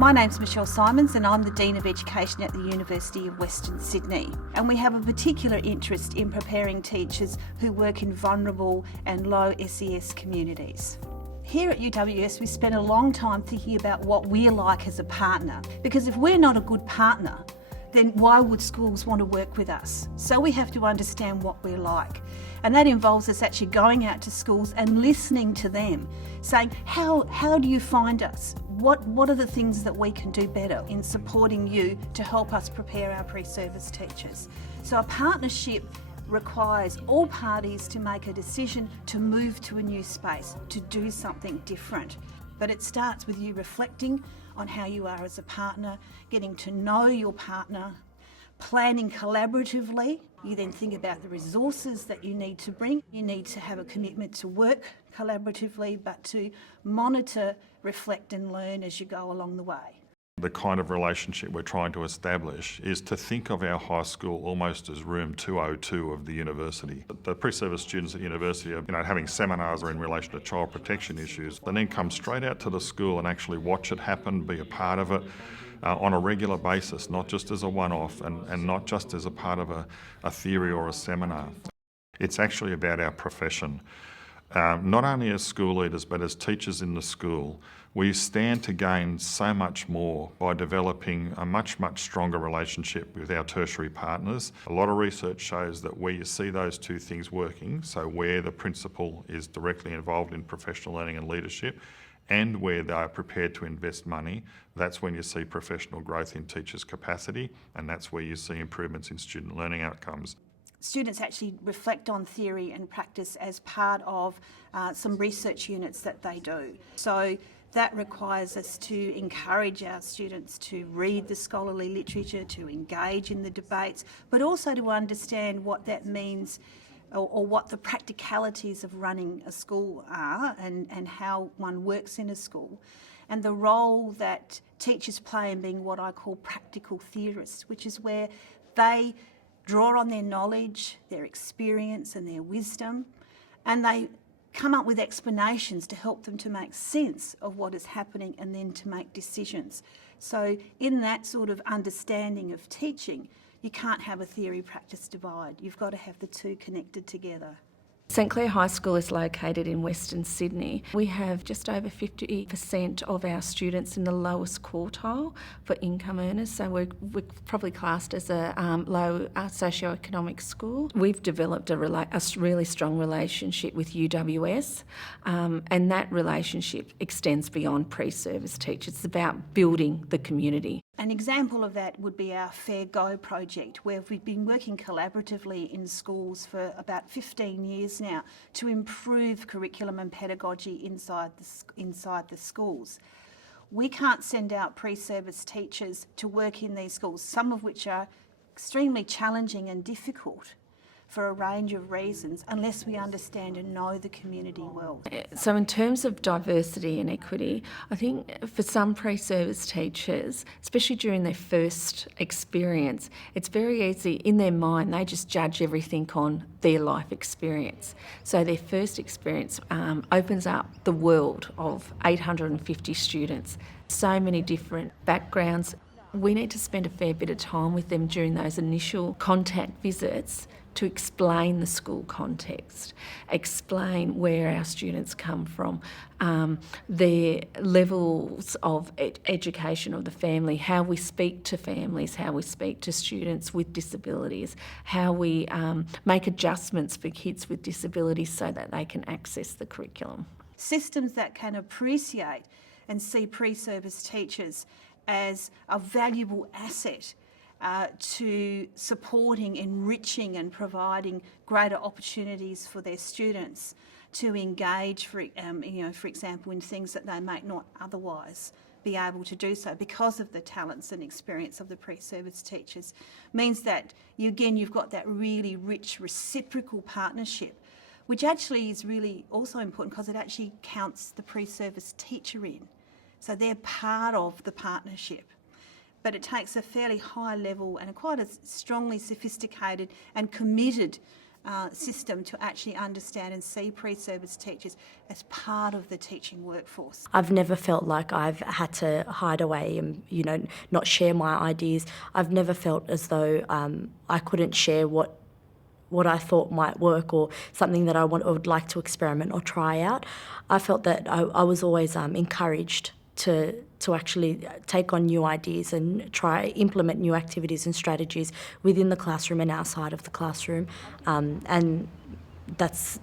My name's Michelle Simons and I'm the Dean of Education at the University of Western Sydney. And we have a particular interest in preparing teachers who work in vulnerable and low SES communities. Here at UWS we spend a long time thinking about what we're like as a partner, because if we're not a good partner, then why would schools want to work with us? So we have to understand what we're like. And that involves us actually going out to schools and listening to them, saying, how do you find us? What are the things that we can do better in supporting you to help us prepare our pre-service teachers? So a partnership requires all parties to make a decision to move to a new space, to do something different. But it starts with you reflecting on how you are as a partner, getting to know your partner, planning collaboratively. You then think about the resources that you need to bring. You need to have a commitment to work collaboratively, but to monitor, reflect and learn as you go along the way. The kind of relationship we're trying to establish is to think of our high school almost as room 202 of the university. The pre-service students at university are having seminars in relation to child protection issues, and then come straight out to the school and actually watch it happen, be a part of it on a regular basis, not just as a one-off and not just as a part of a theory or a seminar. It's actually about our profession. Not only as school leaders but as teachers in the school, we stand to gain so much more by developing a much stronger relationship with our tertiary partners. A lot of research shows that where you see those two things working, so where the principal is directly involved in professional learning and leadership, and where they are prepared to invest money, that's when you see professional growth in teachers' capacity, and that's where you see improvements in student learning outcomes. Students actually reflect on theory and practice as part of some research units that they do. So that requires us to encourage our students to read the scholarly literature, to engage in the debates, but also to understand what that means or what the practicalities of running a school are and how one works in a school, and the role that teachers play in being what I call practical theorists, which is where they draw on their knowledge, their experience and their wisdom, and they come up with explanations to help them to make sense of what is happening and then to make decisions. So in that sort of understanding of teaching, you can't have a theory-practice divide. You've got to have the two connected together. St Clair High School is located in Western Sydney. We have just over 50% of our students in the lowest quartile for income earners, so we're probably classed as a low socioeconomic school. We've developed a really strong relationship with UWS, and that relationship extends beyond pre-service teachers. It's about building the community. An example of that would be our Fair Go project, where we've been working collaboratively in schools for about 15 years now to improve curriculum and pedagogy inside the schools. We can't send out pre-service teachers to work in these schools, some of which are extremely challenging and difficult for a range of reasons, unless we understand and know the community well. So in terms of diversity and equity, I think for some pre-service teachers, especially during their first experience, it's very easy, in their mind, they just judge everything on their life experience. So their first experience opens up the world of 850 students, so many different backgrounds. We need to spend a fair bit of time with them during those initial contact visits to explain the school context, explain where our students come from, their levels of education of the family, how we speak to families, how we speak to students with disabilities, how we make adjustments for kids with disabilities so that they can access the curriculum. Systems that can appreciate and see pre-service teachers as a valuable asset to supporting, enriching and providing greater opportunities for their students to engage, for example, in things that they might not otherwise be able to do so because of the talents and experience of the pre-service teachers, means that, you've got that really rich reciprocal partnership, which actually is really also important because it actually counts the pre-service teacher in. So they're part of the partnership. But it takes a fairly high level and quite a strongly sophisticated and committed system to actually understand and see pre-service teachers as part of the teaching workforce. I've never felt like I've had to hide away and, not share my ideas. I've never felt as though I couldn't share what I thought might work or something that I would like to experiment or try out. I felt that I was always encouraged to actually take on new ideas and try implement new activities and strategies within the classroom and outside of the classroom. And that's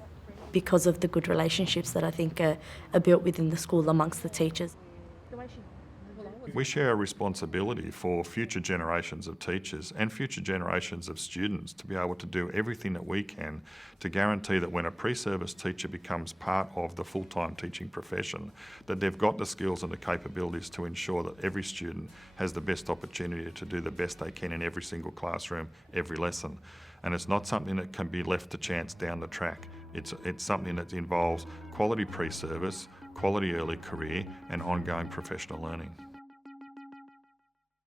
because of the good relationships that I think are built within the school amongst the teachers. We share a responsibility for future generations of teachers and future generations of students to be able to do everything that we can to guarantee that when a pre-service teacher becomes part of the full-time teaching profession, that they've got the skills and the capabilities to ensure that every student has the best opportunity to do the best they can in every single classroom, every lesson. And it's not something that can be left to chance down the track. It's something that involves quality pre-service, quality early career and ongoing professional learning.